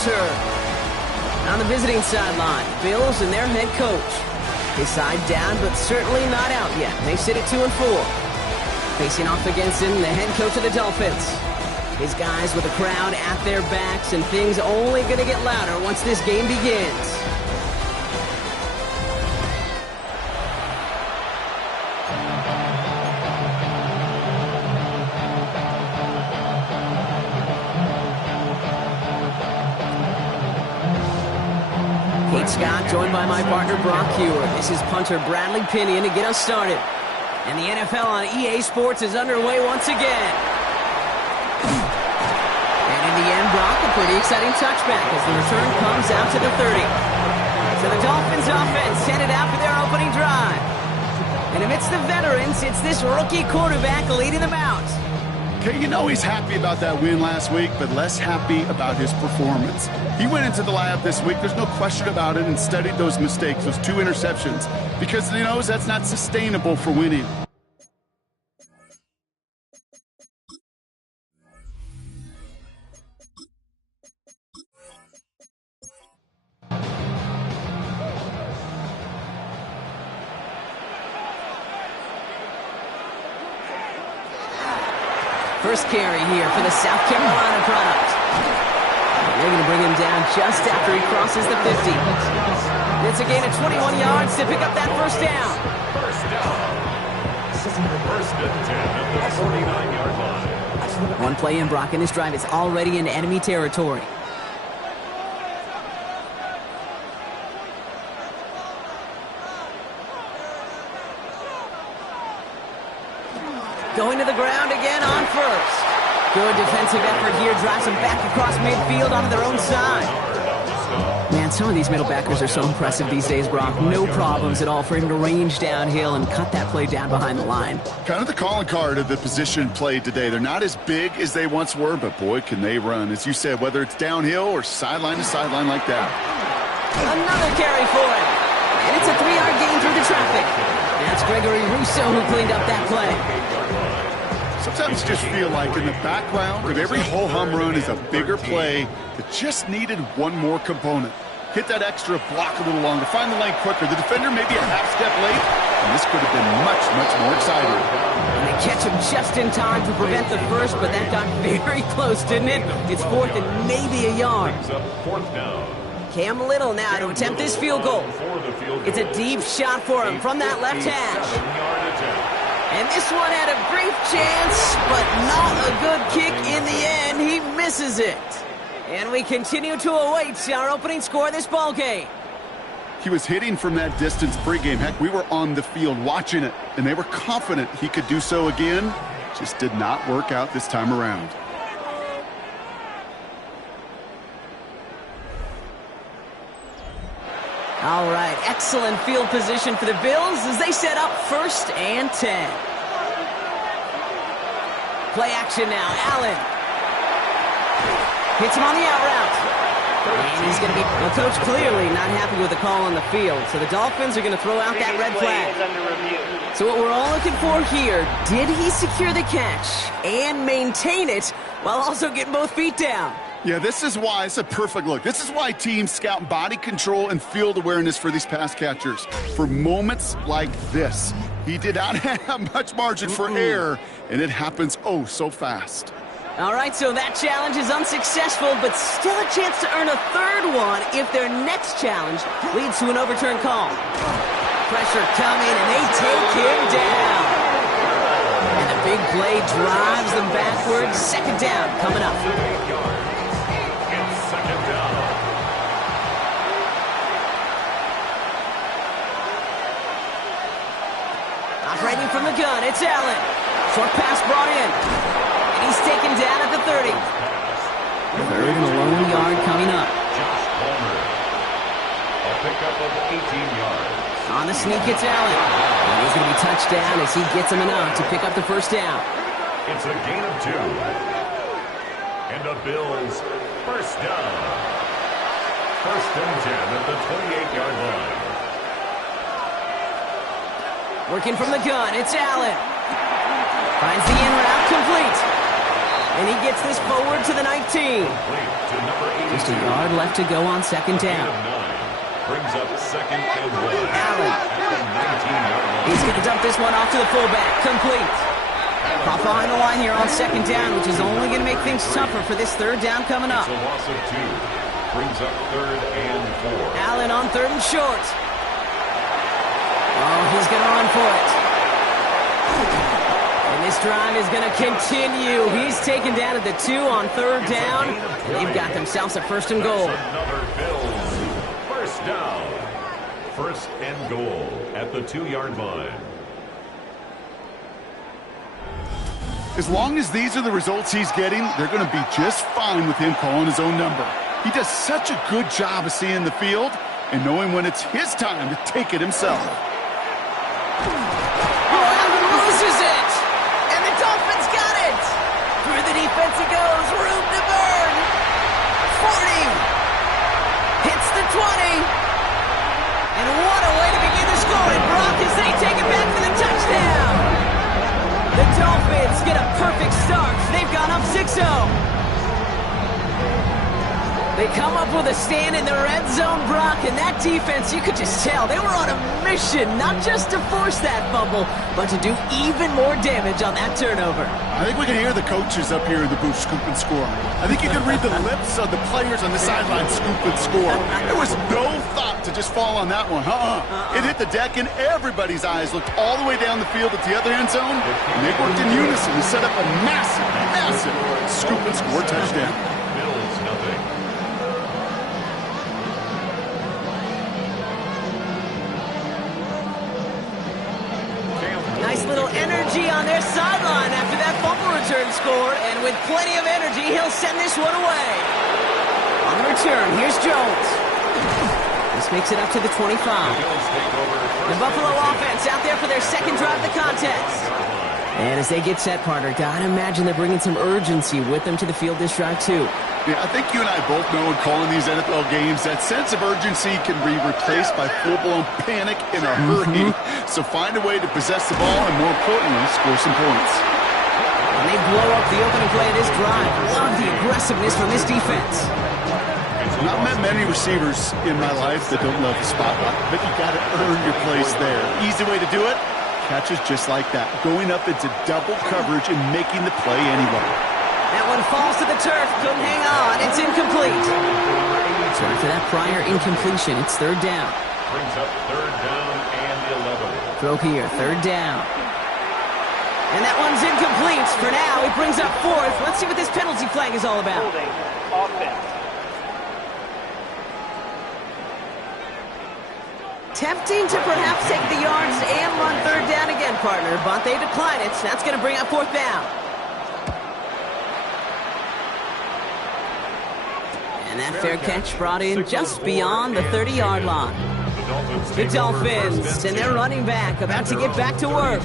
return. On the visiting sideline, Bills and their head coach. His side down, but certainly not out yet. They sit at 2-4. Facing off against him, the head coach of the Dolphins. His guys with the crowd at their backs, and things only going to get louder once this game begins. Scott, joined by my partner Brock Hewer. This is punter Bradley Pinion to get us started. And the NFL on EA Sports is underway once again. And in the end, Brock, a pretty exciting touchback as the return comes out to the 30. So the Dolphins offense headed out for their opening drive. And amidst the veterans, it's this rookie quarterback leading them out. Okay, you know he's happy about that win last week, but less happy about his performance. He went into the lab this week, there's no question about it, and studied those mistakes, those 2 interceptions, because he knows that's not sustainable for winning. First carry here for the South Carolina product. They're going to bring him down just after he crosses the 50. It's a gain of 21 yards to pick up that first down. First and 10 at the 49-yard line. One play in, Brock, and this drive is already in enemy territory. Going to the ground again on first. Good defensive effort here. Drives them back across midfield onto their own side. Man, some of these middle backers are so impressive these days, Brock. No problems at all for him to range downhill and cut that play down behind the line. Kind of the calling card of the position played today. They're not as big as they once were, but boy, can they run. As you said, whether it's downhill or sideline to sideline like that. Another carry for him. And it's a 3-yard gain through the traffic. That's Gregory Rousseau who cleaned up that play. Sometimes you just feel like in the background of every ho-hum run is a bigger play that just needed one more component. Hit that extra block a little longer, find the lane quicker. The defender maybe a half step late, and this could have been much, much more exciting. And they catch him just in time to prevent the first, but that got very close, didn't it? It's 4th and maybe a yard. Cam Little now to attempt this field goal. It's a deep shot for him from that left hash. And this one had a brief chance, but not a good kick in the end. He misses it. And we continue to await our opening score of this ballgame. He was hitting from that distance pregame. Heck, we were on the field watching it, and they were confident he could do so again. Just did not work out this time around. All right, excellent field position for the Bills as they set up 1st and 10. Play action now, Allen. Hits him on the out route. And he's going to be, well, coach clearly not happy with the call on the field, so the Dolphins are going to throw out that red flag. So what we're all looking for here, did he secure the catch and maintain it while also getting both feet down? Yeah, this is why it's a perfect look. This is why teams scout body control and field awareness for these pass catchers. For moments like this, he did not have much margin for error, and it happens oh so fast. All right, so that challenge is unsuccessful, but still a chance to earn a 3rd one if their next challenge leads to an overturned call. Pressure coming, and they take him down. And the big play drives them backwards. 2nd down coming up. Operating from the gun, it's Allen. Short pass brought in. And he's taken down at the 30. 3rd and a lone yard coming up. A pickup of 18 yards. On the sneak, it's Allen. And he's going to be touched down as he gets him enough to pick up the 1st down. It's a gain of 2. And the Bills, 1st down. 1st and 10 at the 28-yard line. Working from the gun, it's Allen. Finds the in route complete. And he gets this forward to the 19. To Just a yard left to go on second down. Brings up second and 1. Allen. He's going to dump this one off to the fullback. Complete. Caught behind the line here on second down, which is only going to make things tougher for this third down coming up. It's a loss of 2. Brings up third and 4. Allen on third and short. Oh, he's going to run for it. And this drive is going to continue. He's taken down at the 2 on third down. And they've got themselves a first and goal. Another Bills. First down. First and goal at the 2-yard line. As long as these are the results he's getting, they're going to be just fine with him calling his own number. He does such a good job of seeing the field and knowing when it's his time to take it himself. Oh, Allen loses it! And the Dolphins got it! Through the defense he goes, room to burn! 40! Hits the 20! And what a way to begin the scoring, Brock, as they take it back for the touchdown! The Dolphins get a perfect start. They've gone up 6-0. They come up with a stand in the red zone, Brock, and that defense, you could just tell, they were on a mission, not just to force that fumble, but to do even more damage on that turnover. I think we can hear the coaches up here in the booth scoop and score. I think you can read the lips of the players on the sideline scoop and score. There was no thought to just fall on that one. It hit the deck, and everybody's eyes looked all the way down the field at the other end zone, and they worked in unison to set up a massive scoop and score touchdown. Bills nothing. Nice little energy on their sideline after that fumble return score, and with plenty of energy, he'll send this one away. On the return, here's Jones. This makes it up to the 25. The Buffalo offense out there for their second drive of the contest. And as they get set, partner, gotta imagine they're bringing some urgency with them to the field this drive, too. Yeah, I think you and I both know in calling these NFL games that sense of urgency can be replaced by full-blown panic in a hurry. So find a way to possess the ball and, more importantly, score some points. And they blow up the opening play of this drive. Love the aggressiveness from this defense. I've not met many receivers in my life that don't love the spotlight, but you got to earn your place there. Easy way to do it, catches just like that, going up into double coverage and making the play anyway. That one falls to the turf, couldn't hang on, it's incomplete. So after that prior incompletion, it's third down. Brings up third down and 11. Throw here, third down. And that one's incomplete. For now, it brings up fourth. Let's see what this penalty flag is all about. Holding offense. Tempting to perhaps take the yards and run third down again, partner, but they decline it. That's going to bring up fourth down. And that fair catch brought in just beyond the 30-yard line. The Dolphins and their running back about to get back to work.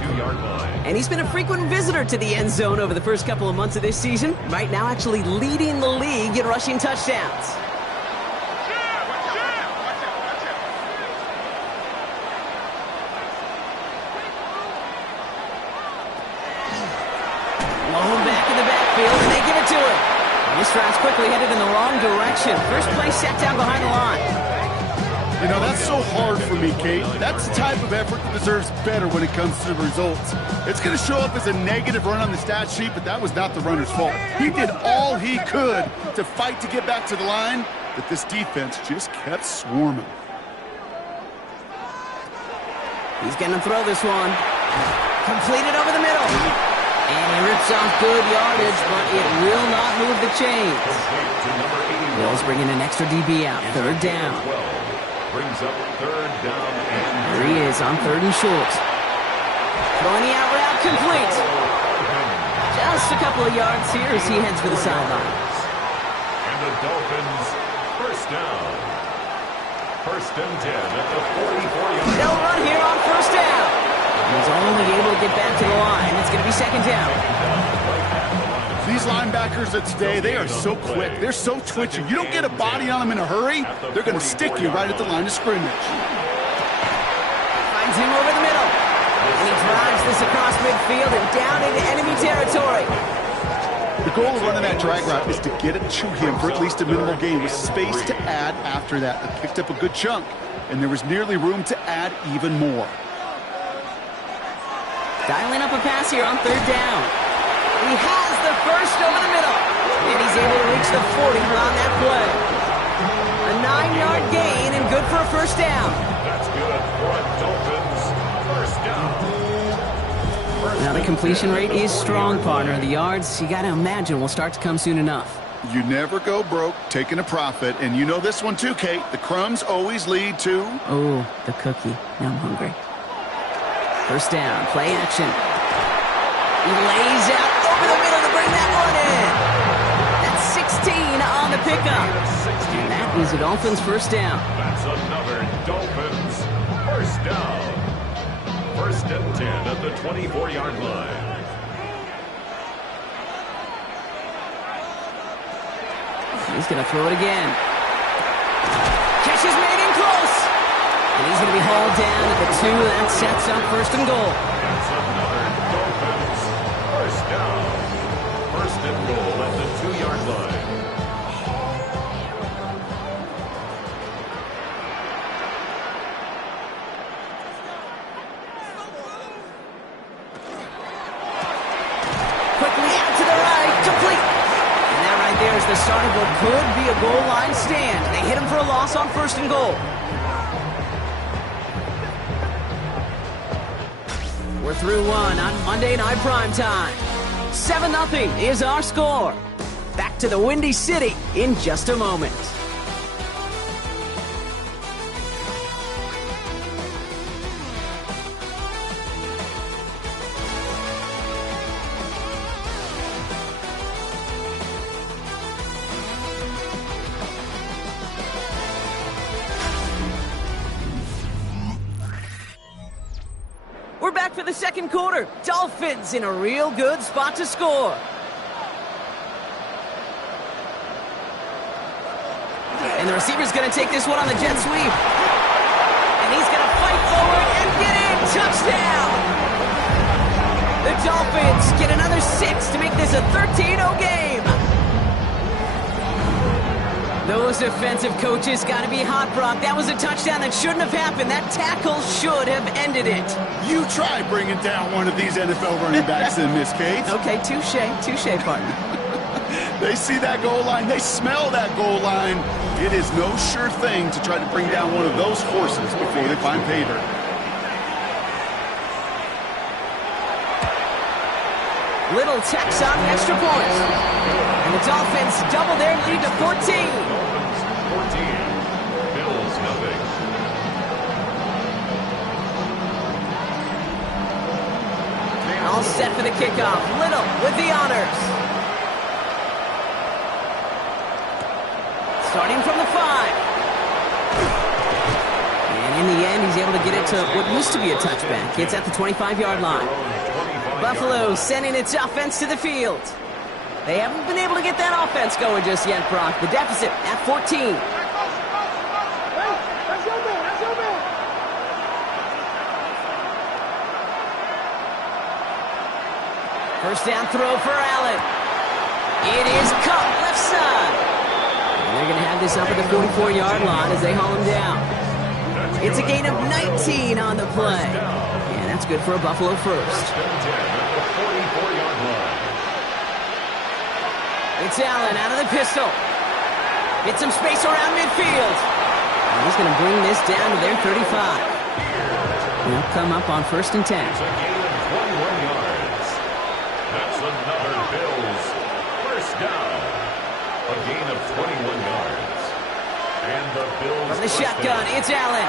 And he's been a frequent visitor to the end zone over the first couple of months of this season. Right now actually leading the league in rushing touchdowns. Back in the backfield, and they give it to him. And this drive's quickly headed in the wrong direction. First play set down behind the line. You know, that's so hard for me, Kate. That's the type of effort that deserves better when it comes to the results. It's going to show up as a negative run on the stat sheet, but that was not the runner's fault. He did all he could to fight to get back to the line, but this defense just kept swarming. He's going to throw this one. Completed over the middle. And he rips off good yardage, but it will not move the chains. Bills bringing an extra DB out. Third down. Brings up third down. There he is on third and short. Throwing the out route complete. Just a couple of yards here as he heads for the sidelines. And the Dolphins first down. First and 10 at the 44-yard line. They'll run here on first down. He's only able to get back to the line. It's going to be second down. These linebackers of today, they are so quick. They're so twitchy. You don't get a body on them in a hurry, they're going to stick you right at the line of scrimmage. Finds him over the middle. And he drives this across midfield and down into enemy territory. The goal of running that drag route is to get it to him for at least a minimal gain with space to add after that. They picked up a good chunk, and there was nearly room to add even more. Dialing up a pass here on third down. He has the first over the middle, and he's able to reach the 40 on that play. A 9-yard gain and good for a first down. That's good for a Dolphins first down. Now the completion rate is strong, partner. The yards, you got to imagine, will start to come soon enough. You never go broke taking a profit, and you know this one too, Kate. The crumbs always lead to... Oh, the cookie. Now I'm hungry. First down, play action. He lays out over the middle to bring that one in. That's 16 on the pickup. And that is a Dolphins first down. That's another Dolphins first down. First and 10 at the 24-yard line. He's going to throw it again. Catch is made in close. And he's going to be hauled down at the 2. That sets up first and goal. That's another Dolphins first down. First and goal at the 2-yard line. Quickly out to the right, complete. And that right there is the start of what could be a goal line stand. They hit him for a loss on first and goal. We're through one on Monday Night Primetime. 7-0 is our score. Back to the Windy City in just a moment. We're back for the second quarter. Dolphins in a real good spot to score. And the receiver's going to take this one on the jet sweep. And he's going to fight forward and get in. Touchdown! The Dolphins get another 6 to make this a 13-0 game. Those defensive coaches got to be hot, Brock. That was a touchdown that shouldn't have happened. That tackle should have ended it. You try bringing down one of these NFL running backs in this case. Okay, touche, partner. They see that goal line. They smell that goal line. It is no sure thing to try to bring down one of those horses before they find pay dirt. Little tacks on the extra point. And the Dolphins double their lead to 14. Dolphins 14. Bills nothing. All set for the kickoff. Little with the honors. Starting from the 5. And in the end, he's able to get it to what used to be a touchback. It's at the 25-yard line. Buffalo sending its offense to the field. They haven't been able to get that offense going just yet, Brock. The deficit at 14. First down throw for Allen. It is caught left side. And they're going to have this up at the 44-yard line as they haul him down. It's a gain of 19 on the play. And that's good for a Buffalo first. It's Allen out of the pistol. Get some space around midfield. And he's going to bring this down to their 35. They'll come up on first and 10. It's a gain of 21 yards. That's another Bills first down. A gain of 21 yards. And the Bills from the shotgun, it's Allen.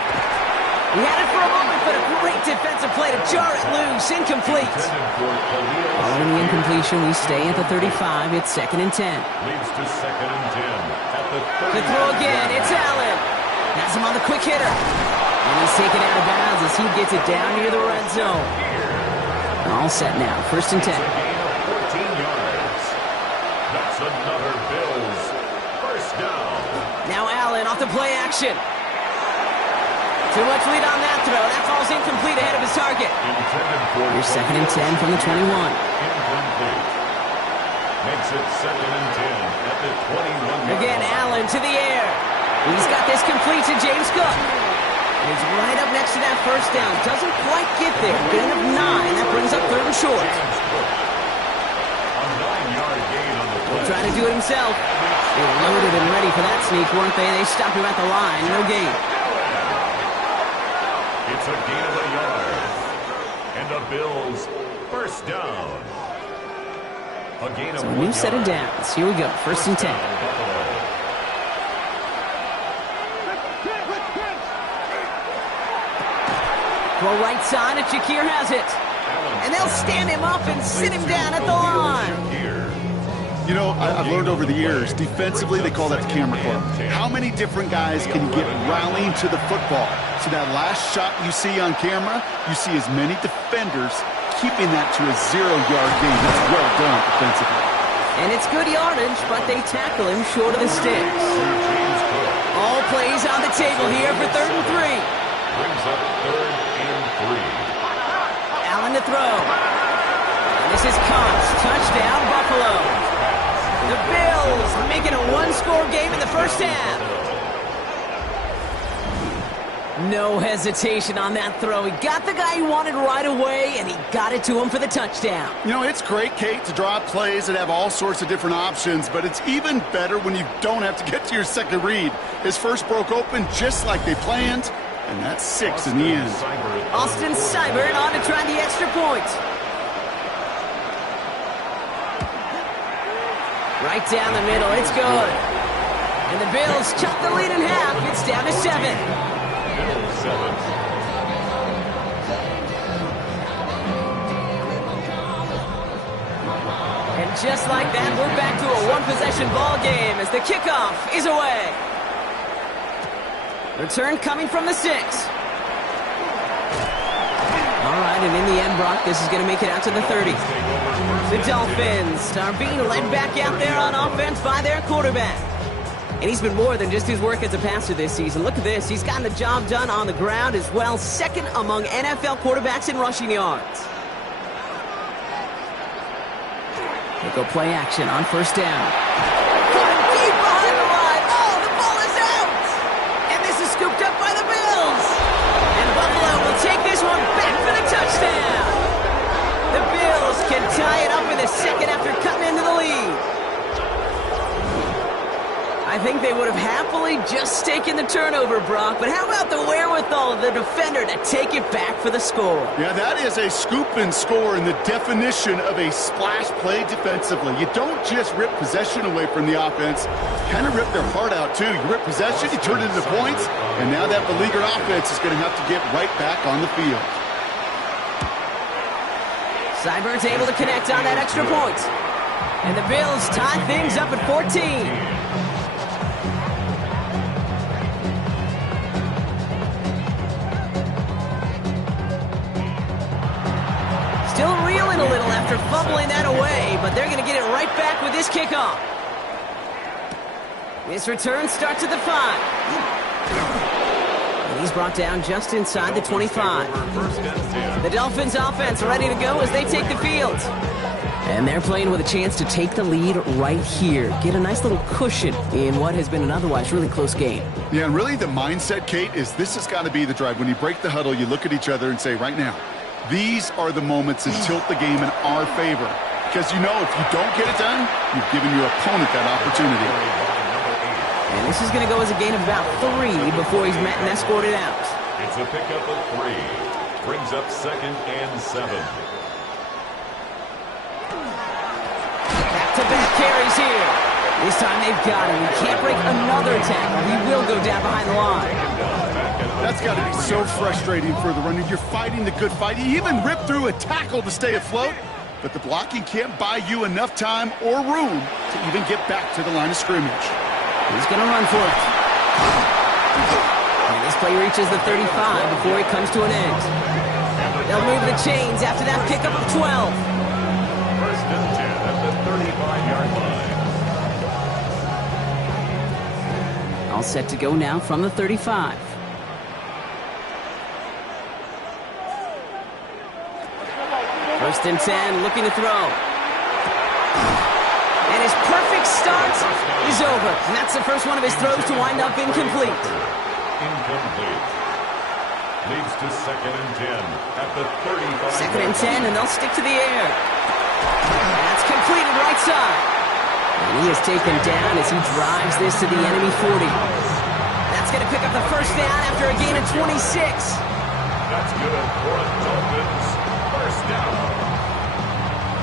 He had it for a moment, but a great defensive play to jar it loose. Incomplete. Following the incompletion, we stay at the 35. It's second and 10. Leads to second and 10 at the 30. The throw again, it's Allen. Has him on the quick hitter. And he's taken out of bounds as he gets it down near the red zone. All set now, first and 10. It's a gain of 14 yards. That's another Bills first down. Now Allen off the play action. Too much lead on that throw. That falls incomplete ahead of his target. Intended for Here's second and 10 from the 21. incomplete. Makes it 2nd and 10 at the 21-yard Again, line. Allen to the air. He's got this complete to James Cook. He's right up next to that first down. Doesn't quite get there. Gain of 9. That brings up 3rd and short. James Cook. A 9-yard gain on the play. Trying to do it himself. They were loaded and ready for that sneak, weren't they? They stopped him at the line. No gain. It's a gain of a yard. And the Bills first down. A gain of So a 1 new set of yard. downs. Here we go. 1st and 10. Buffalo. Throw right side, and Shakir has it. And they'll stand him up and sit him down at the line. You know, I've learned over the years, defensively, they call that the camera club. How many different guys can get rallying to the football? So that last shot you see on camera, you see as many defenders keeping that to a 0-yard gain. That's well done defensively. And it's good yardage, but they tackle him short of the sticks. All plays on the table here for 3rd and 3. Brings up 3rd and 3. Allen to throw. And this is caught. Touchdown, Buffalo. The Bills making a one-score game in the first half. No hesitation on that throw. He got the guy he wanted right away, and he got it to him for the touchdown. You know, it's great, Kate, to draw up plays that have all sorts of different options, but it's even better when you don't have to get to your second read. His first broke open just like they planned, and that's 6 in the end. Austin Seibert on to try the extra point. Right down the middle, it's good. And the Bills cut the lead in half. It's down to 7. And just like that, we're back to a one-possession ball game as the kickoff is away. Return coming from the 6. All right, and in the end, Brock, this is going to make it out to the 30. The Dolphins are being led back out there on offense by their quarterback. And he's been more than just his work as a passer this season. Look at this. He's gotten the job done on the ground as well. 2nd among NFL quarterbacks in rushing yards. They go play action on 1st down. Caught him deep behind the line. Oh, the ball is out. And this is scooped up by the Bills. And Buffalo will take this one back for the touchdown. The Bills can tie it up in the 2nd after cutting into the lead. I think they would have happily just taken the turnover, Brock, but how about the wherewithal of the defender to take it back for the score? Yeah, that is a scoop and score in the definition of a splash play defensively. You don't just rip possession away from the offense, you kind of rip their heart out too. You rip possession, you turn it into points, and now that beleaguered offense is going to have to get right back on the field. Seibert's able to connect on that extra point. And the Bills tie things up at 14. Still reeling a little after fumbling that away, but they're going to get it right back with this kickoff. This return starts at the 5. And he's brought down just inside the 25. The Dolphins offense ready to go as they take the field. And they're playing with a chance to take the lead right here. Get a nice little cushion in what has been an otherwise really close game. Yeah, and really the mindset, Kate, is this has got to be the drive. When you break the huddle, you look at each other and say, right now, these are the moments that tilt the game in our favor. Because you know if you don't get it done, you've given your opponent that opportunity. And this is going to go as a gain of about 3 before he's met and escorted out. It's a pickup of 3. Brings up 2nd and 7. Back-to-back carries here. This time they've got him. He can't break another tackle. He will go down behind the line. That's got to be so frustrating for the runner. You're fighting the good fight. You even rip through a tackle to stay afloat, but the blocking can't buy you enough time or room to even get back to the line of scrimmage. He's going to run for it. And this play reaches the 35 before he comes to an end. They'll move the chains after that pickup of 12. 1st and 10 at the 35-yard line. All set to go now from the 35. First and 10, looking to throw. his perfect start is over. And that's the first one of his throws to wind up incomplete. Incomplete. Leads to 2nd and 10 at the 35. 2nd and 10, and they'll stick to the air. That's completed right side. And he is taken down as he drives this to the enemy 40. That's going to pick up the first down after a gain of 26. That's good for a Dolphins first down.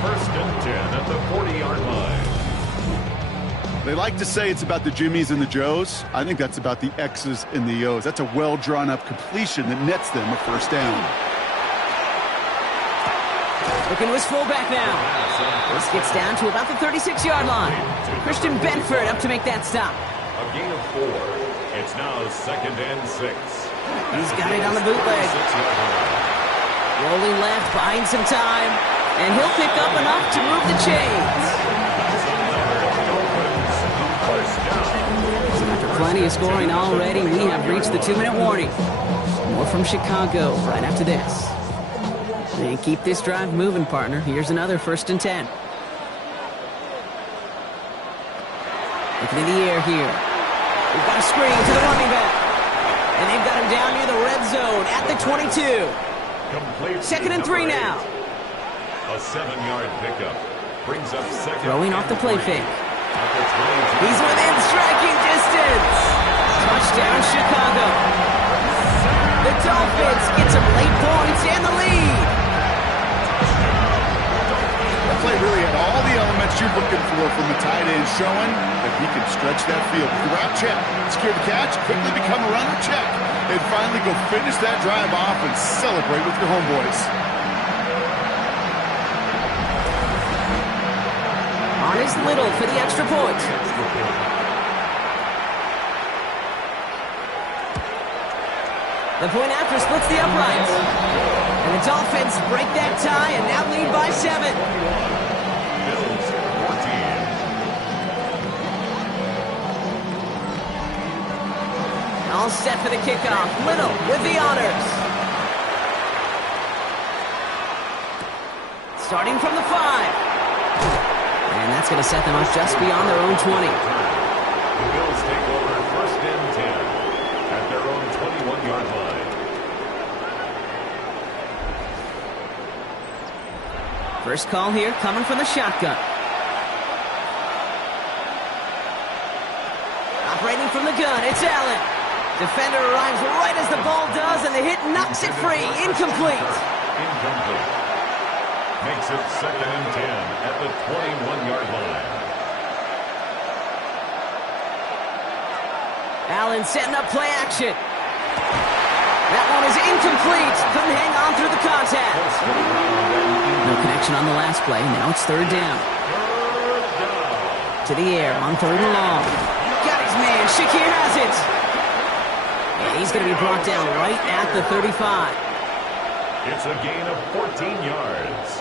1st and 10 at the 40-yard line. They like to say it's about the Jimmies and the Joes. I think that's about the X's and the O's. That's a well-drawn-up completion that nets them a first down. Looking to his fullback now. This gets down to about the 36-yard line. Christian Benford up to make that stop. A gain of 4. It's now 2nd and 6. He's got it on the bootleg. Rolling left, buying some time, and he'll pick up enough to move the chains. So after plenty of scoring already, we have reached the 2-minute warning. More from Chicago right after this. And keep this drive moving, partner. Here's another 1st and 10. Looking in the air here. We've got a screen to the running back. And they've got him down near the red zone at the 22. Complete 2nd and 3 now. A 7-yard pickup brings up 2nd. Throwing off the play fake. At the 22. He's within striking distance. Touchdown, Chicago. The Dolphins get some late points and the lead. That play really had all the elements you're looking for from the tight end, showing that he can stretch that field. With the route check, secure the catch, quickly become a runner check, and finally go finish that drive off and celebrate with your homeboys. On is Little for the extra point. The point after splits the uprights. And the Dolphins break that tie and now lead by 7. Bills 14. All set for the kickoff. Little with the honors. Starting from the 5. And that's going to set them up just beyond their own 20. The Bills take over 1st and 10 at their own 21-yard line. First call here coming from the shotgun. Operating from the gun, it's Allen. Defender arrives right as the ball does, and the hit knocks it free. Incomplete. Incomplete. Makes it 2nd and 10 at the 21-yard line. Allen setting up play action. That one is incomplete. Couldn't hang on through the contact. No connection on the last play. Now it's 3rd down. To the air on 3rd and long. Got his man. Shakir has it. And he's going to be brought down right at the 35. It's a gain of 14 yards.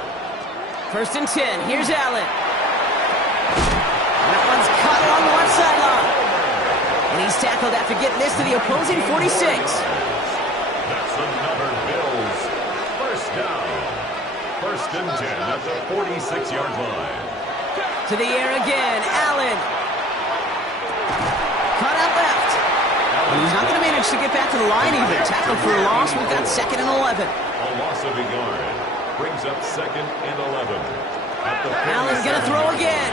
1st and 10. Here's Allen. That one's caught along the left sideline. And he's tackled after getting this to the opposing 46. That's another Bills first down. 1st and 10 at the 46-yard line. To the air again. Allen. Cut out left. And he's not going to manage to get back to the line either. Tackled for a loss. We've got 2nd and 11. A loss of a yard brings up 2nd and 11. Allen going to throw again.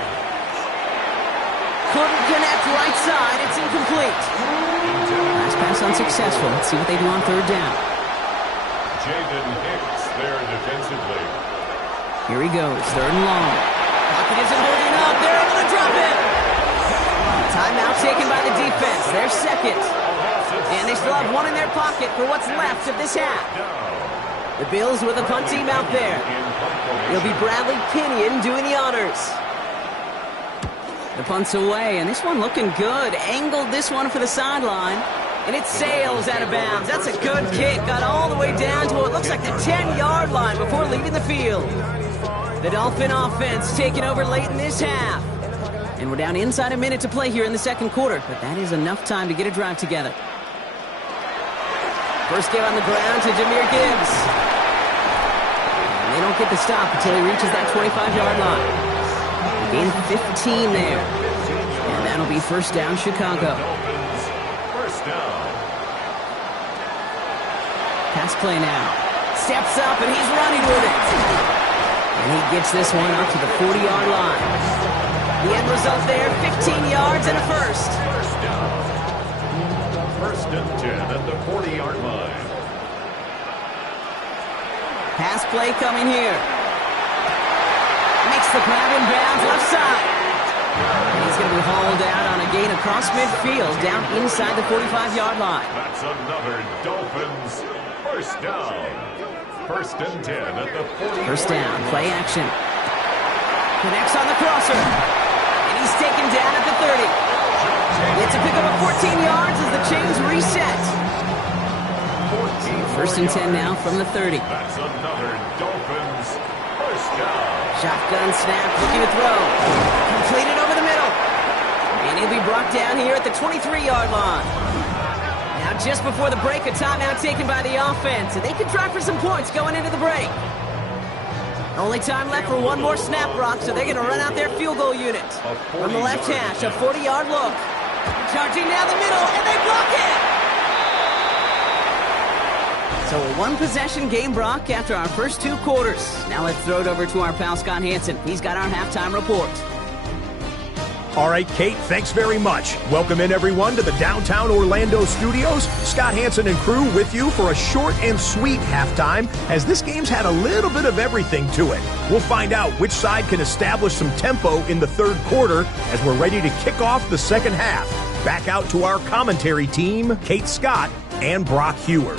Couldn't connect right side. It's incomplete. Last pass unsuccessful. Let's see what they do on 3rd down. Jaden Hicks there defensively. Here he goes. 3rd and long. Pocket isn't holding up. They're able to drop it. Timeout taken by the defense. They're 2nd. And they still have one in their pocket for what's left of this half. The Bills with a punt team out there. It'll be Bradley Pinion doing the honors. The punt's away, and this one looking good. Angled this one for the sideline, and it sails out of bounds. That's a good kick. Got all the way down to what looks like the 10-yard line before leaving the field. The Dolphin offense taking over late in this half. And we're down inside a minute to play here in the 2nd quarter, but that is enough time to get a drive together. First get on the ground to Jahmyr Gibbs. And they don't get the stop until he reaches that 25-yard line. Gain of 15 there. And that'll be first down, Chicago. Dolphins, first down. Pass play now. Steps up, and he's running with it. And he gets this one up to the 40-yard line. The end result there, 15 yards and a first. First down. First and 10 at the 40-yard line. Pass play coming here. Makes the grab in bounds left side. And he's going to be hauled out on a gain across midfield down inside the 45-yard line. That's another Dolphins first down. First and 10 at the 40. First down, play action. Connects on the crosser. And he's taken down at the 30. It's a pickup of 14 yards as the chains reset. First and 10 now from the 30. That's another Dolphins first down. Shotgun snap, looking to throw. Completed over the middle. And he'll be brought down here at the 23-yard line. Now just before the break, a timeout taken by the offense. And they can try for some points going into the break. Only time left for one more snap, Brock, so they're going to run out their field goal unit. From the left hash, a 40-yard look. Charging down the middle, and they block it! So a one-possession game, Brock, after our first two quarters. Now let's throw it over to our pal Scott Hansen. He's got our halftime report. All right, Kate, thanks very much. Welcome in, everyone, to the downtown Orlando studios. Scott Hansen and crew with you for a short and sweet halftime, as this game's had a little bit of everything to it. We'll find out which side can establish some tempo in the third quarter as we're ready to kick off the second half. Back out to our commentary team, Kate Scott and Brock Hewer.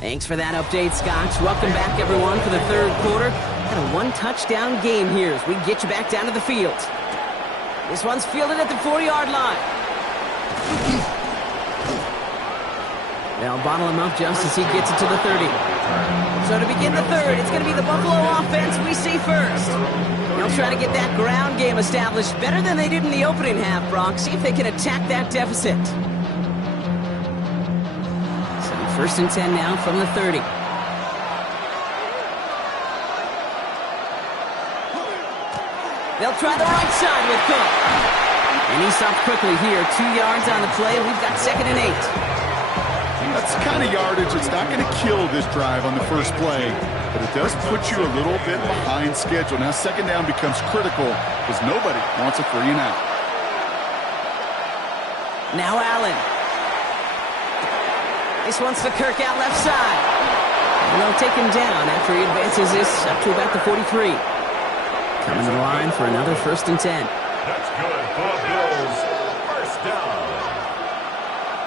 Thanks for that update, Scott. Welcome back, everyone, for the third quarter. Got a one-touchdown game here as we get you back down to the field. This one's fielded at the 40-yard line. They'll bottle him up just as he gets it to the 30. So to begin the third, it's going to be the Buffalo offense we see first. They'll try to get that ground game established better than they did in the opening half, Brock. See if they can attack that deficit. So first and 10 now from the 30. They'll try the right side with Cook. And he stopped quickly here. 2 yards on the play. We've got second and 8. That's the kind of yardage that's not going to kill this drive on the first play, but it does put you a little bit behind schedule. Now second down becomes critical because nobody wants a 3 and out. Now Allen. This one's to Kirk out left side. And they'll take him down after he advances this up to about the 43. Coming to the line for another first and 10. That's good for the Bills. First down.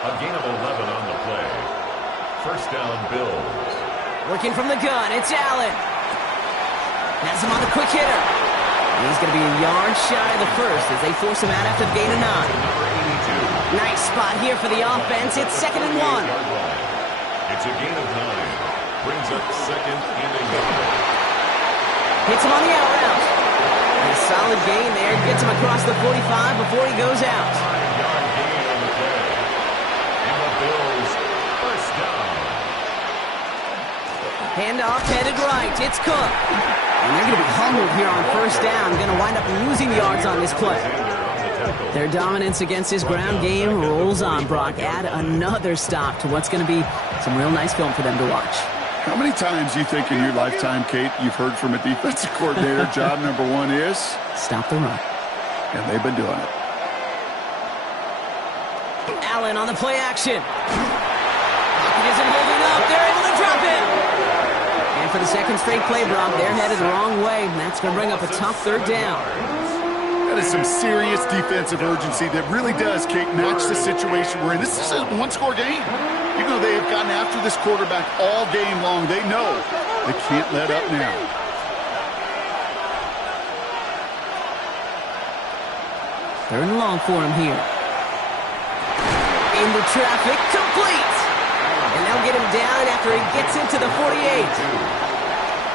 A gain of 11 on the play. First down, Bills. Working from the gun, it's Allen. Has him on the quick hitter. And he's going to be a yard shy of the first as they force him out after the gain of 9. Nice spot here for the offense. It's second and 1. It's a gain of 9. Brings up second and a yard. Hits him on the out route. A solid gain there. Gets him across the 45 before he goes out. 5-yard gain on the play. And the Bills first down. Handoff headed right. It's Cook. And they're going to be humbled here on first down. Going to wind up losing yards on this play. Their dominance against his ground game rolls on, Brock. Add another stop to what's going to be some real nice film for them to watch. How many times do you think in your lifetime, Kate, you've heard from a defensive coordinator, job number 1 is? Stop the run. And they've been doing it. Allen on the play action. Pocket isn't holding up. They're able to drop him. And for the second straight play, Brock, they're headed the wrong way. And that's going to bring up a tough third down. That is some serious defensive urgency that really does, Kate, match the situation we're in. This is a one-score game. Even though they have gotten after this quarterback all game long, they know they can't let up now. Third and long for him here. Into traffic, complete. And they'll get him down after he gets into the 48.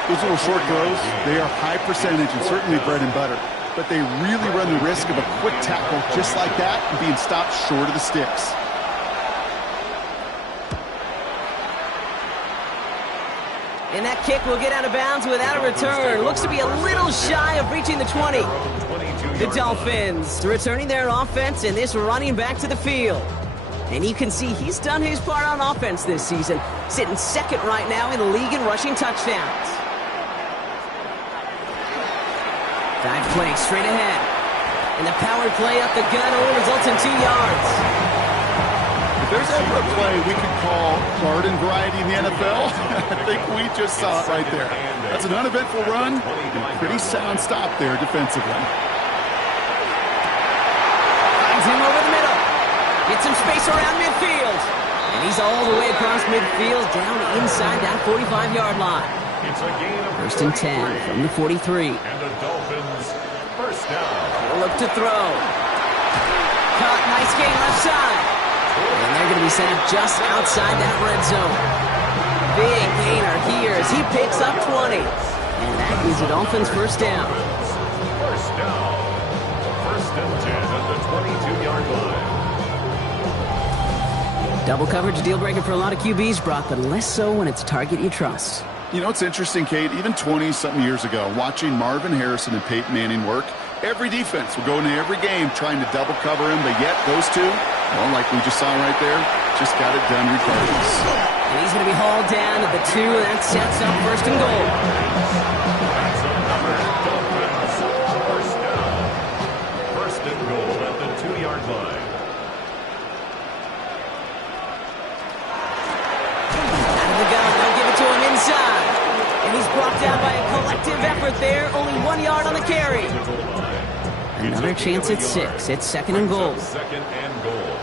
Those little short throws, they are high percentage and certainly bread and butter. but they really run the risk of a quick tackle just like that and being stopped short of the sticks. And that kick will get out of bounds without a return. Looks to be a little shy of reaching the 20. The Dolphins returning their offense and this running back to the field. And you can see he's done his part on offense this season, sitting second right now in the league in rushing touchdowns. Dive play straight ahead. And the power play up the gut only results in 2 yards. If there's ever a play we could call garden variety in the NFL, I think we just saw it right there. That's an uneventful run and a pretty sound stop there defensively. Finds him over the middle. Gets some space around midfield. And he's all the way across midfield down inside that 45-yard line. It's a gain of 1st and 10 from the 43. And the Dolphins first down. He'll look to throw. Caught, nice gain left side. And they're going to be set up just outside that red zone. Big gainer here as he picks up 20. And that is a Dolphins first down. First down. 1st and 10 at the 22-yard line. Double coverage deal breaker for a lot of QBs, Brock, but less so when it's a target you trust. You know, it's interesting, Kate, even 20-something years ago, watching Marvin Harrison and Peyton Manning work, every defense would go into every game trying to double cover him, but yet those two, well, like we just saw right there, just got it done regardless. And he's going to be hauled down at the 2, and that sets up 1st and goal. That's another Dolphins first down. 1st and goal at the 2-yard line. Out of the gun, they'll give it to him inside. And he's brought down by a collective effort there, only 1 yard on the carry. Another chance at 6. It's 2nd and goal. 2nd and goal.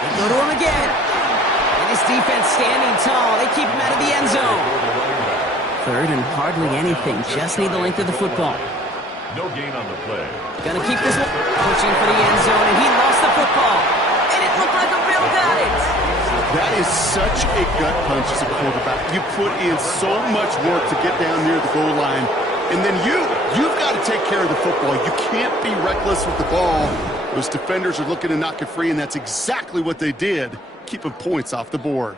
They go to him again. And his defense standing tall. They keep him out of the end zone. 3rd and hardly anything. Just need the length of the football. No gain on the play. Gonna keep this one. Pushing for the end zone, and he lost the football. And it looked like a Bill got it. That is such a gut punch as a quarterback. You put in so much work to get down near the goal line, and then you've got to take care of the football. You can't be reckless with the ball. Those defenders are looking to knock it free, and that's exactly what they did, keeping points off the board.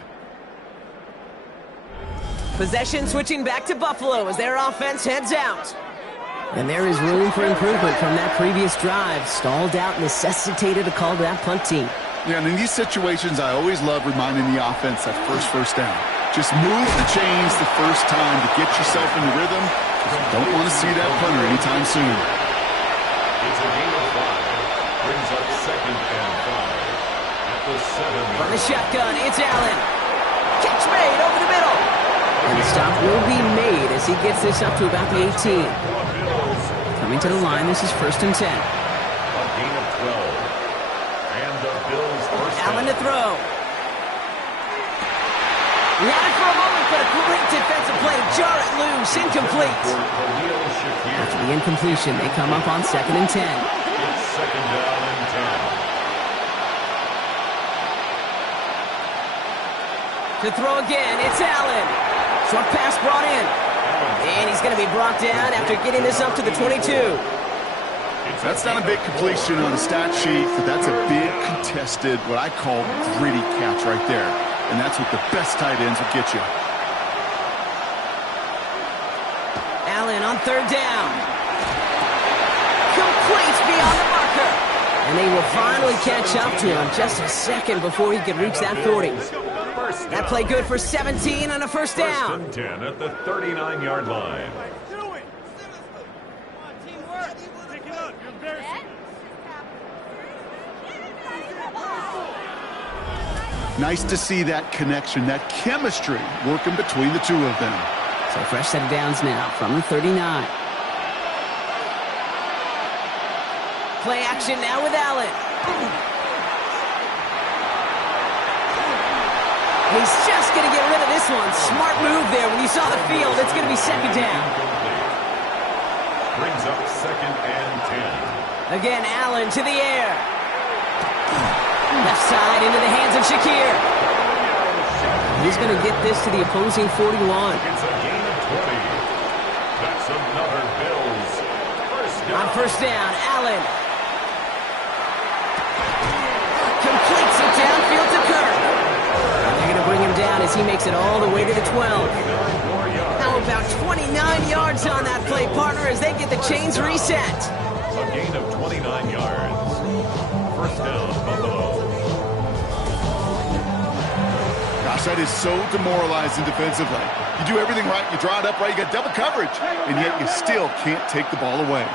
Possession switching back to Buffalo as their offense heads out. And there is room for improvement from that previous drive. Stalled out, necessitated a call to that punt team. Yeah, and in these situations, I always love reminding the offense that first down. Just move the chains the first time to get yourself in the rhythm. Don't want to see that punter anytime soon. It's a gain of 5. Brings up 2nd and 5. At the 7. From the shotgun, it's Allen. Catch made over the middle. And the stop will be made as he gets this up to about the 18. Coming to the line, this is 1st and 10. A gain of 12. And the Bills first Allen down. to throw. Ran it for a moment, but a great defensive play to jar it loose. Incomplete. After the incompletion, they come up on 2nd and 10. It's 2nd down and 10. To throw again, it's Allen. Short pass brought in. And he's going to be brought down after getting this up to the 22. That's not a big completion on the stat sheet, but that's a big contested, what I call gritty catch right there. And that's what the best tight ends will get you. Allen on 3rd down. Complete beyond the marker. And they will finally catch up to him just a second before he could reach that 40. That play good for 17 on a 1st down. 1st and 10 at the 39-yard line. Nice to see that connection, that chemistry working between the two of them. So fresh set of downs now from the 39. Play action now with Allen. He's just going to get rid of this one. Smart move there. When you saw the field, it's going to be 2nd down. Brings up 2nd and 10. Again, Allen to the air. Left side into the hands of Shakir. He's going to get this to the opposing 41. It's a gain of 20. That's another Bills first down. On first down, Allen completes it downfield to Kirk. And they're going to bring him down as he makes it all the way to the 12. How about 29 yards on that play, partner, as they get the chains reset? A gain of 29 yards. First down, Buffalo. Gosh, that is so demoralizing defensively. You do everything right, you draw it up right, you got double coverage, and yet you still can't take the ball away.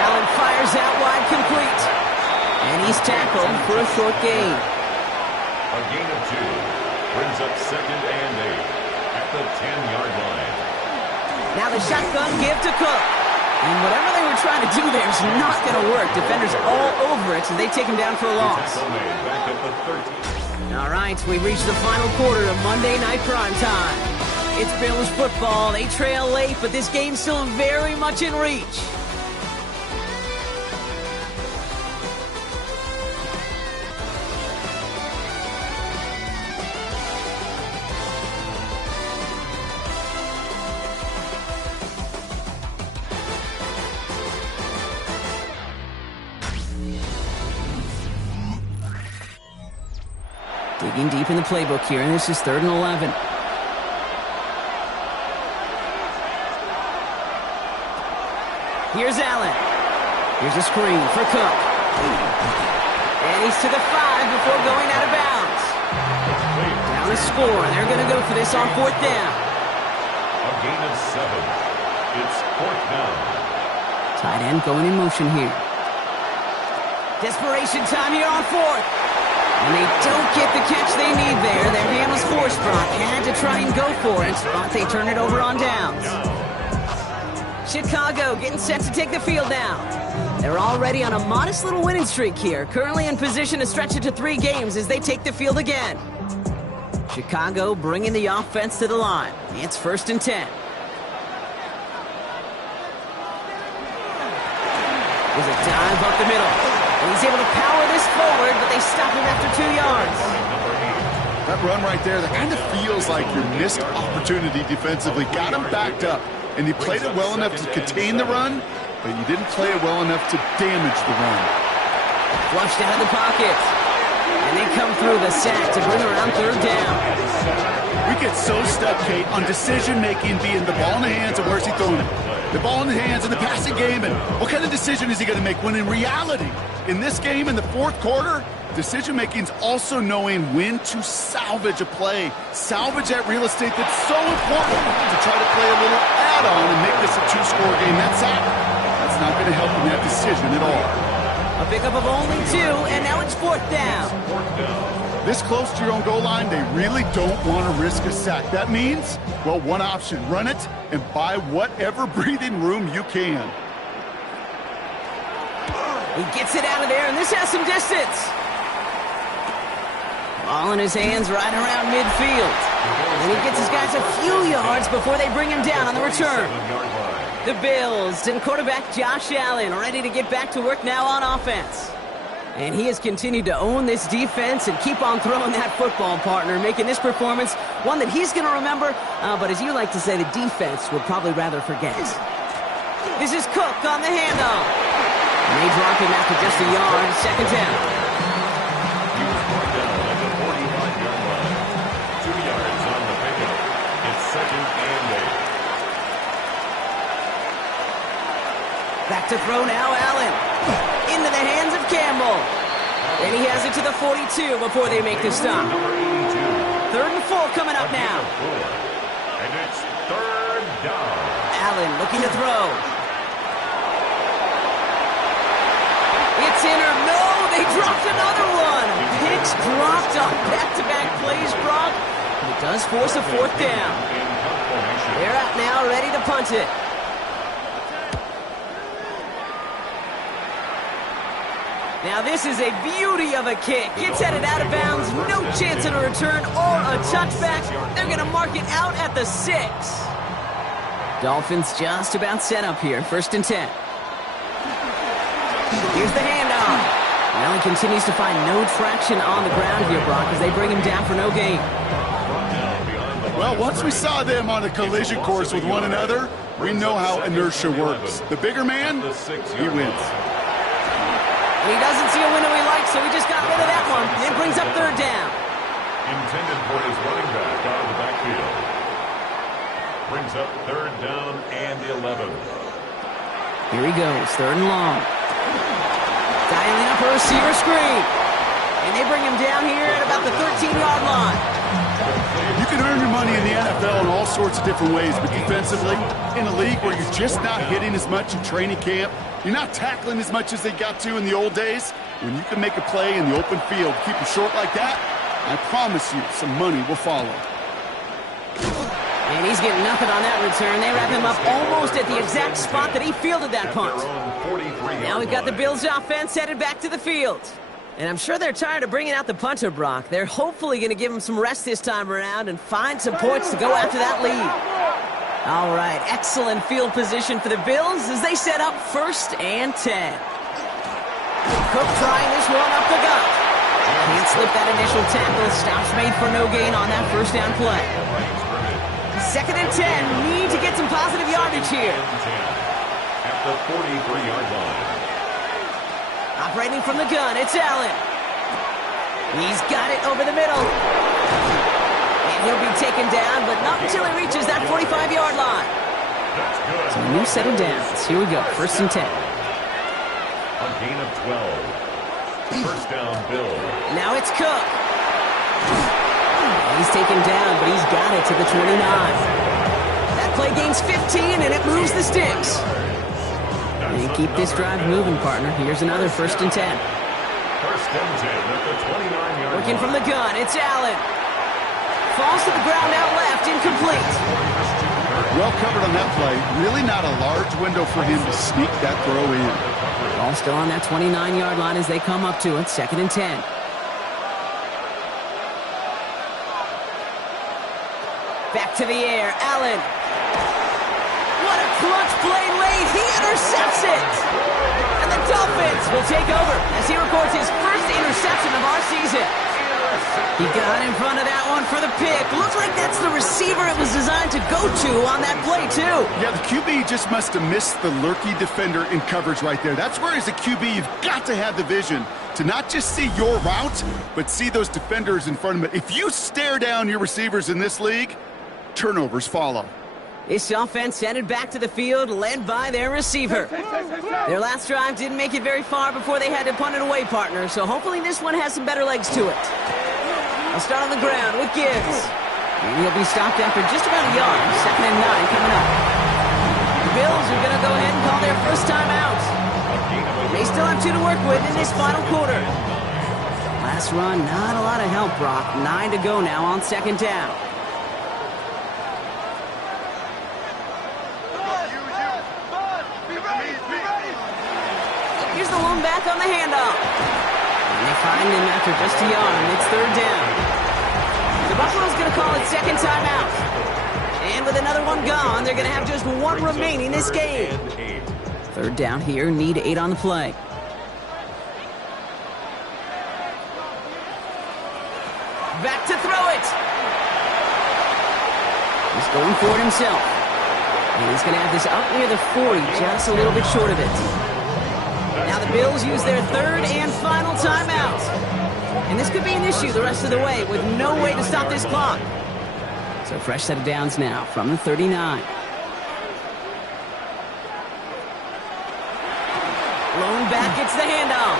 Allen fires out wide, complete. And he's tackled for a short gain. A gain of 2 brings up 2nd and 8 at the 10-yard line. Now the shotgun give to Cook. And whatever they were trying to do there is not going to work. Defenders all over it, so they take him down for a loss. Tackle made back at the 13. All right, we've reached the final quarter of Monday Night Prime Time. It's Bills football. They trail late, but this game's still very much in reach. Digging deep in the playbook here, and this is 3rd and 11. Here's Allen. Here's a screen for Cook. And he's to the 5 before going out of bounds. Down to score. They're going to go for this on 4th down. A gain of 7. It's 4th down. Tight end going in motion here. Desperation time here on 4th. And they don't get the catch they need there. Their hand was forced. Brock had to try and go for it, but they turn it over on downs. Chicago getting set to take the field now. They're already on a modest little winning streak here. Currently in position to stretch it to 3 games as they take the field again. Chicago bringing the offense to the line. It's 1st and 10. There's a dive up the middle. And he's able to power this forward, but they stop him after 2 yards. That run right there, that kind of feels like your missed opportunity defensively. Got him backed up, and you played it well enough to contain the run, but you didn't play it well enough to damage the run. Flushed out of the pocket. And they come through the sack to bring around 3rd down. We get so stuck, Kate, on decision-making being the ball in the hands and where's he throwing it. The ball in the hands in the passing game, and what kind of decision is he going to make? When in reality, in this game, in the 4th quarter, decision-making is also knowing when to salvage a play. Salvage that real estate that's so important to try to play a little add-on and make this a 2-score game. That's not going to help in that decision at all. A pickup of only 2, and now it's 4th down. This close to your own goal line, they really don't want to risk a sack. That means, well, one option, run it and buy whatever breathing room you can. He gets it out of there, and this has some distance. Ball in his hands right around midfield. And he gets his guys a few yards before they bring him down on the return. The Bills and quarterback Josh Allen ready to get back to work now on offense. And he has continued to own this defense and keep on throwing that football, partner, making this performance one that he's going to remember, but as you like to say, the defense would probably rather forget. This is Cook on the handoff. And they drop him after just a yard, 2nd down. He was brought down at the 45-yard line. 2 yards on the pickup. It's 2nd and 8. Back to throw now, Allen. Into the hands of Campbell. And he has it to the 42 before they make the stop. Number 82. 3rd and 4 coming up now. And it's 3rd down. Allen looking to throw. It's in or no, they dropped another one. Picks dropped on back-to-back plays, Brock. It does force a 4th down. They're out now, ready to punt it. Now this is a beauty of a kick. Gets headed out of bounds, no chance at a return or a touchback. They're going to mark it out at the 6. Dolphins just about set up here, 1st and 10. Here's the handoff. Well, he continues to find no traction on the ground here, Brock, as they bring him down for no gain. Well, once we saw them on a collision course with one another, we know how inertia works. The bigger man, he wins. He doesn't see a window he likes, so he just got rid of that one. It brings up third down. Intended for his running back out of the backfield. Brings up third down and 11. Here he goes, third and long. Dialing up a receiver screen. And they bring him down here at about the 13-yard line. You can earn your money in the NFL in all sorts of different ways, but defensively, in a league where you're just not hitting as much in training camp, you're not tackling as much as they got to in the old days, when you can make a play in the open field, keep them short like that, I promise you some money will follow. And he's getting nothing on that return. They wrap him up almost at the exact spot that he fielded that punt. Now we've got the Bills offense headed back to the field. And I'm sure they're tired of bringing out the punter, Brock. They're hopefully going to give him some rest this time around and find some points to go after that lead. All right, excellent field position for the Bills as they set up 1st and 10. Cook trying this one up the gut. Can't slip that initial tackle. Stops made for no gain on that first down play. 2nd and 10. Need to get some positive yardage here. At the 43-yard line. Operating from the gun, it's Allen. He's got it over the middle. And he'll be taken down, but not until he reaches that 45-yard line. So a new set of downs. Here we go, 1st and 10. A gain of 12. First down, Bill. Now it's Cook. He's taken down, but he's got it to the 29. That play gains 15, and it moves the sticks. And keep this drive moving, partner. Here's another 1st and 10. 1st and 10 at the 29-yard line. Working from the gun, it's Allen. Falls to the ground out left, incomplete. Well covered on that play. Really not a large window for him to sneak that throw in. Ball still on that 29-yard line as they come up to it. 2nd and 10. Back to the air, Allen. What a clutch play late. He intercepts it. And the Dolphins will take over as he records his first interception of our season. He got in front of that one for the pick. Looks like that's the receiver it was designed to go to on that play, too. Yeah, the QB just must have missed the lurky defender in coverage right there. That's where, as a QB, you've got to have the vision to not just see your route, but see those defenders in front of it. If you stare down your receivers in this league, turnovers follow. This offense headed back to the field, led by their receiver. Their last drive didn't make it very far before they had to punt it away, partner, so hopefully this one has some better legs to it. They'll start on the ground with Gibbs. And he'll be stopped after just about a yard. 2nd and 9 coming up. The Bills are going to go ahead and call their first time out. They still have 2 to work with in this final quarter. Last run, not a lot of help, Brock. 9 to go now on 2nd down. Here's the lone back on the handoff. And they find him after just a yard. It's 3rd down. The Buffalo's going to call it 2nd timeout. And with another one gone, they're going to have just 1 remaining this game. 3rd down here, need 8 on the play. Back to throw it. He's going for it himself. And he's going to have this up near the 40, just a little bit short of it. Now the Bills use their 3rd and final timeout. And this could be an issue the rest of the way with no way to stop this clock. So fresh set of downs now from the 39. Lone back gets the handoff.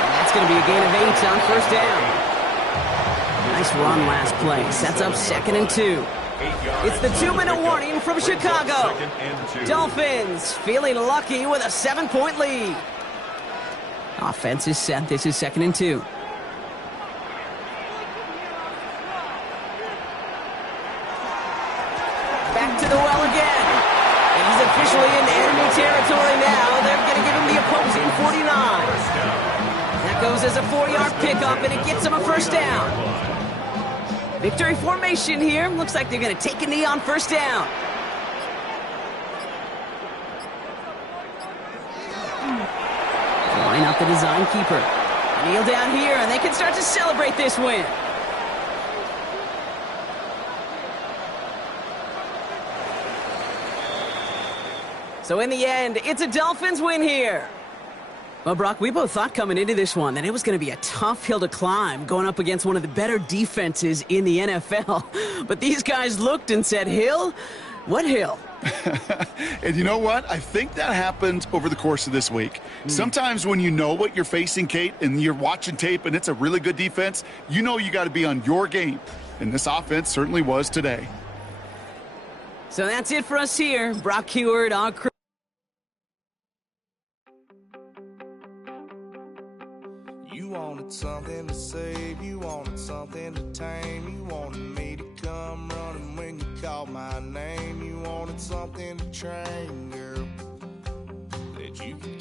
And that's going to be a gain of 8 on 1st down. Nice run last play. Sets up 2nd and 2. It's the 2-minute warning from Chicago. Dolphins feeling lucky with a 7-point lead. Offense is set. This is 2nd and 2. Back to the well again. And he's officially in enemy territory now. They're going to give him the opposing 49. That goes as a 4-yard pickup, and it gets him a 1st down. Victory formation here. Looks like they're going to take a knee on 1st down. Line up the design keeper. Kneel down here, and they can start to celebrate this win. So in the end, it's a Dolphins win here. Well, Brock, we both thought coming into this one that it was going to be a tough hill to climb going up against one of the better defenses in the NFL. But these guys looked and said, Hill? What hill? And you know what? I think that happened over the course of this week. Sometimes when you know what you're facing, Kate, and you're watching tape and it's a really good defense, you know you got to be on your game. And this offense certainly was today. So that's it for us here. Brock Heward, our crew. You wanted something to save, you wanted something to tame, you wanted me to come running when you called my name, you wanted something to train, girl, that you could